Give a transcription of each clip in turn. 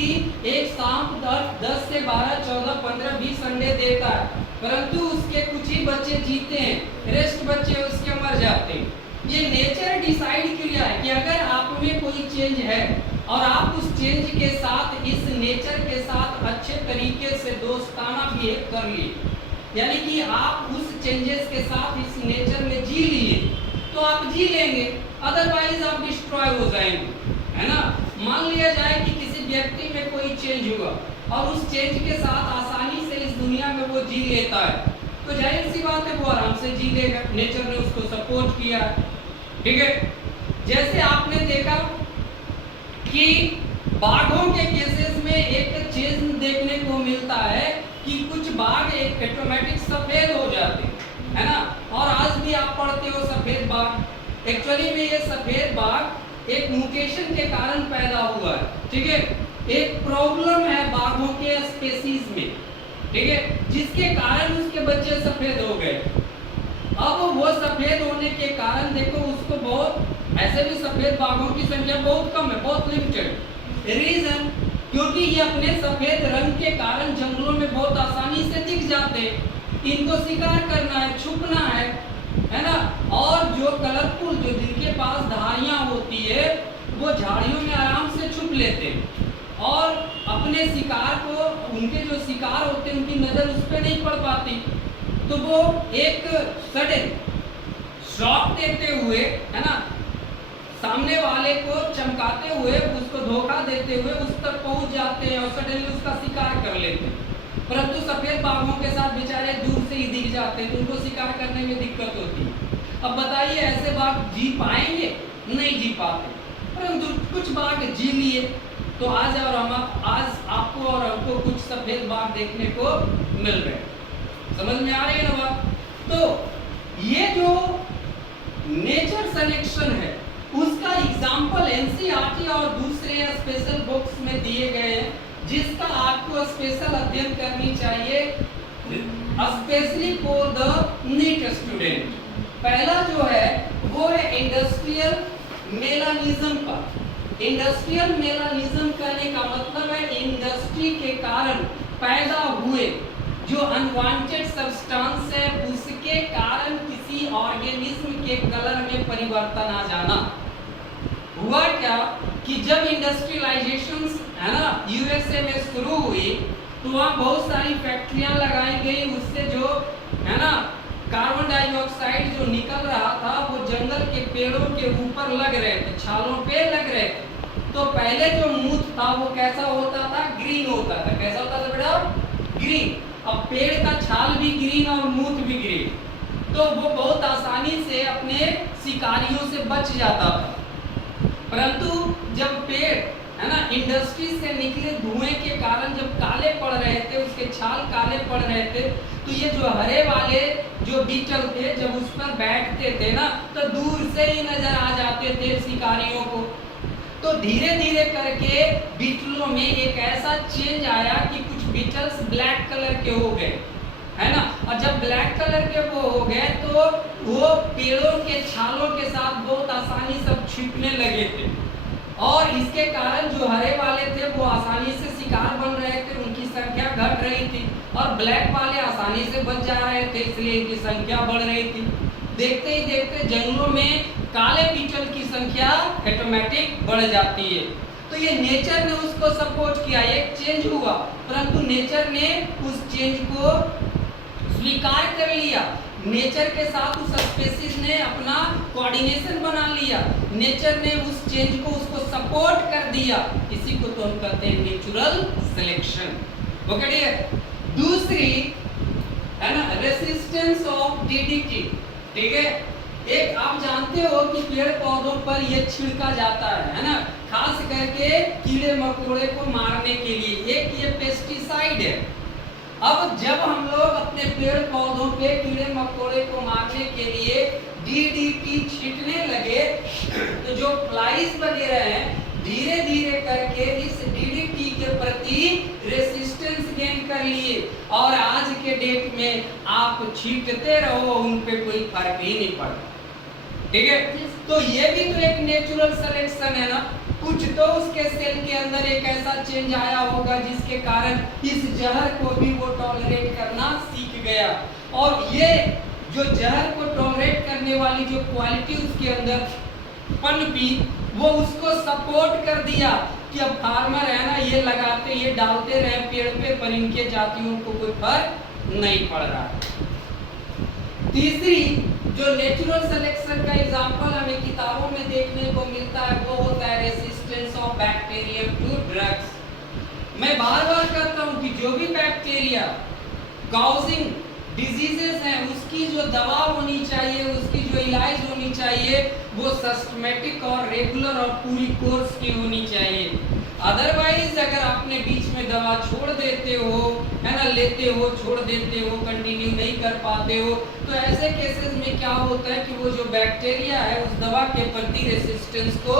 कि एक सांप 10 से 12, 14, 15, 20 अंडे देता है, परंतु उसके कुछ ही बच्चे जीते हैं, रेस्ट बच्चे उसके मर जाते हैं। ये नेचर डिसाइड किया है कि अगर आप में कोई चेंज है और आप उस चेंज के साथ, इस नेचर के साथ अच्छे तरीके से दोस्ताना बिहेव कर लिए, यानी कि आप उस चेंजेस के साथ इस नेचर में जी लिए, तो आप जी लेंगे, अदरवाइज आप डिस्ट्रॉय हो जाएंगे, है ना। मान लिया जाए कि किसी व्यक्ति में कोई चेंज हुआ और उस चेंज के साथ आसानी से इस दुनिया में वो जी लेता है, तो जाहिर सी बात है वो आराम से जी लेगा, नेचर ने उसको सपोर्ट किया, ठीक है। जैसे आपने देखा कि बाघों के केसेस में एक चीज देखने को मिलता है कि कुछ बाघ एक ऑटोमेटिक सफेद हो जाते हैं, है ना। और आज भी आप पढ़ते हो सफेद बाघ, एक्चुअली में ये सफेद बाघ एक म्यूटेशन के कारण पैदा हुआ है, ठीक है। एक प्रॉब्लम है बाघों के स्पेसीज में, ठीक है, जिसके कारण उसके बच्चे सफेद हो गए। अब वो सफेद होने के कारण देखो उसको बहुत, ऐसे भी सफेद बाघों की संख्या बहुत कम है, बहुत लिमिटेड। रीजन क्योंकि ये अपने सफेद रंग के कारण जंगलों में बहुत आसानी से दिख जाते हैं, इनको शिकार करना है, छुपना है ना। और जो कलरफुल, जो जिनके पास धारियां होती है, वो झाड़ियों में आराम से छुप लेते हैं और अपने शिकार को, उनके जो शिकार होते हैं उनकी नजर उस पर नहीं पड़ पाती, तो वो एक सडन शॉक देते हुए, है ना, सामने वाले को चमकाते हुए, उसको धोखा देते हुए उस तक पहुंच जाते हैं और सडनली उसका शिकार कर लेते हैं। परंतु सफेद बाघों के साथ बेचारे दूर से ही दिख जाते हैं, तो उनको शिकार करने में दिक्कत होती है। अब बताइए ऐसे बाघ जी पाएंगे? नहीं जी पाते, परंतु कुछ बाघ जी लिए। तो आज आपको और हमको कुछ सफेद बाघ देखने को मिल रहे हैं, समझ में आ रही है ना बात। तो ये जो नेचर सिलेक्शन है उसका एग्जाम्पल एनसीईआरटी और दूसरे स्पेशल बुक्स में दिए गए हैं, जिसका आपको स्पेशल अध्ययन करनी चाहिए, specially for the NEET student. पहला जो है वो है इंडस्ट्रियल मेलानिज्म का। इंडस्ट्रियल मेलानिज्म कहने का मतलब है इंडस्ट्री के कारण पैदा हुए जो अनवांटेड सब्सटेंस है, उसके कारण किसी ऑर्गेनिज्म के कलर में परिवर्तन आ जाना। हुआ क्या कि जब इंडस्ट्रियलाइजेशन, है ना, यूएसए में शुरू हुई, तो वहाँ बहुत सारी फैक्ट्रियां लगाई गई, उससे जो, है ना, कार्बन डाइऑक्साइड जो निकल रहा था वो जंगल के पेड़ों के ऊपर लग रहे थे, छालों पे लग रहे थे। तो पहले जो मूठ था वो कैसा होता था? ग्रीन होता था। कैसा होता था बेटा? ग्रीन। अब पेड़ का छाल भी ग्रीन और मूठ भी ग्रीन, तो वो बहुत आसानी से अपने शिकारियों से बच जाता था। परंतु जब पेड़, है ना, इंडस्ट्री से निकले धुएं के कारण जब काले पड़ रहे थे, उसके छाल काले पड़ रहे थे, तो ये जो हरे वाले जो बीटल थे, जब उस पर बैठते थे ना, तो दूर से ही नजर आ जाते थे शिकारियों को। तो धीरे धीरे करके बीटलों में एक ऐसा चेंज आया कि कुछ बीटल्स ब्लैक कलर के हो गए, है ना। और जब ब्लैक कलर के वो हो गए तो वो पेड़ों के छालों के साथ बहुत आसानी से छिपने लगे थे, और इसके कारण जो हरे वाले थे वो आसानी से शिकार बन रहे थे, उनकी संख्या घट रही थी, और ब्लैक वाले आसानी से बच जा रहे थे, इसलिए इनकी संख्या बढ़ रही थी। देखते ही देखते जंगलों में काले बीटल की संख्या ऑटोमेटिक बढ़ जाती है। तो ये नेचर ने उसको सपोर्ट किया, एक चेंज हुआ, परंतु नेचर ने उस चेंज को स्वीकार कर लिया। नेचर के साथ उस स्पेसीज ने अपना कोऑर्डिनेशन बना लिया, नेचर ने उस चेंज को उसको सपोर्ट कर दिया। इसी को तो हम कहते हैं नेचुरल सिलेक्शन। Okay dear. दूसरी है ना, रेसिस्टेंस ऑफ डीडीटी, ठीक है। एक आप जानते हो कि पेड़ पौधों पर यह छिड़का जाता है ना, खास करके कीड़े मकोड़े को मारने के लिए, एक ये पेस्टिसाइड है। अब जब हम लोग अपने पेड़ पौधों पे कीड़े मकोड़े को मारने के लिए डीडीटी छींटने लगे, तो जो फ्लाइज वगैरह हैं धीरे धीरे करके इस डीडीटी के प्रति रेसिस्टेंस गेन कर लिए, और आज के डेट में आप छींटते रहो, उन पे कोई फर्क ही नहीं पड़ता, ठीक है। तो ये भी तो एक नेचुरल सिलेक्शन है ना। कुछ तो उसके सेल के अंदर एक ऐसा चेंज आया होगा जिसके कारण इस जहर को भी वो टॉलरेट करना सीख गया। और ये जो जहर को टॉलरेट करने वाली जो क्वालिटी उसके अंदर पनपी, वो उसको सपोर्ट कर दिया कि अब फार्मर है ना ये लगाते ये डालते रहे पेड़ पे, पर इनके जातियों को कोई फर्क नहीं पड़ रहा। तीसरी जो नेचुरल सिलेक्शन का एग्जांपल हमें किताबों में देखने को मिलता है वो होता है resistance of bacterium to drugs. मैं बार बार कहता हूं कि जो भी बैक्टीरिया कॉजिंग डिजीजेस हैं उसकी जो दवा होनी चाहिए, उसकी जो इलाज होनी चाहिए वो सिस्टमेटिक और रेगुलर और पूरी कोर्स की होनी चाहिए। अदरवाइज अगर आपने बीच में दवा छोड़ देते हो, है ना, लेते हो छोड़ देते हो, कंटिन्यू नहीं कर पाते हो, तो ऐसे केसेस में क्या होता है कि वो जो बैक्टीरिया है उस दवा के प्रति रेसिस्टेंस को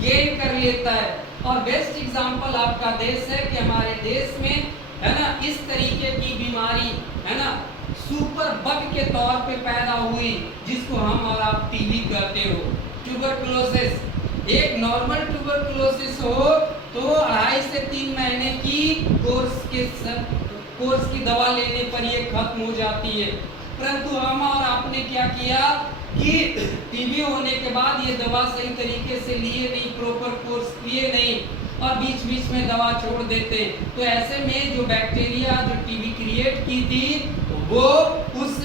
गेन कर लेता है। और बेस्ट एग्जांपल आपका देश है कि हमारे देश में, है ना, इस तरीके की बीमारी, है ना, सुपर बग के तौर पे पैदा हुई जिसको हम और आप टीबी कहते हो, ट्यूबरकुलोसिस। एक नॉर्मल ट्यूबरकुलोसिस हो तो 2.5 से 3 महीने की कोर्स की दवा लेने पर ये खत्म हो जाती है। परंतु हम और आपने क्या किया कि टीबी होने के बाद ये दवा सही तरीके से लिए नहीं, प्रॉपर कोर्स लिए नहीं और बीच बीच में दवा छोड़ देते, तो ऐसे में जो बैक्टीरिया जो टीबी क्रिएट की थी वो उस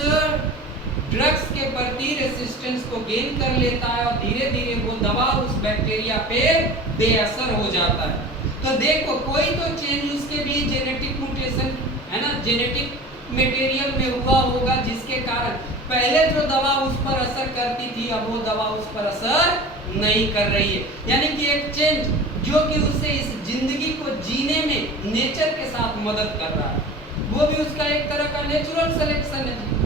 ड्रग्स के प्रति रेसिस्टेंस को गेन कर लेता है और धीरे धीरे वो दवा उस बैक्टीरिया पे बेअसर हो जाता है। तो देखो कोई तो चेंज उसके भी जेनेटिक म्यूटेशन, है ना, जेनेटिक मटेरियल में हुआ होगा जिसके कारण पहले जो दवा उस पर असर करती थी अब वो दवा उस पर असर नहीं कर रही है। यानी कि एक चेंज जो कि उसे इस जिंदगी को जीने में नेचर के साथ मदद कर रहा है, वो भी उसका एक तरह का नेचुरल सिलेक्शन है।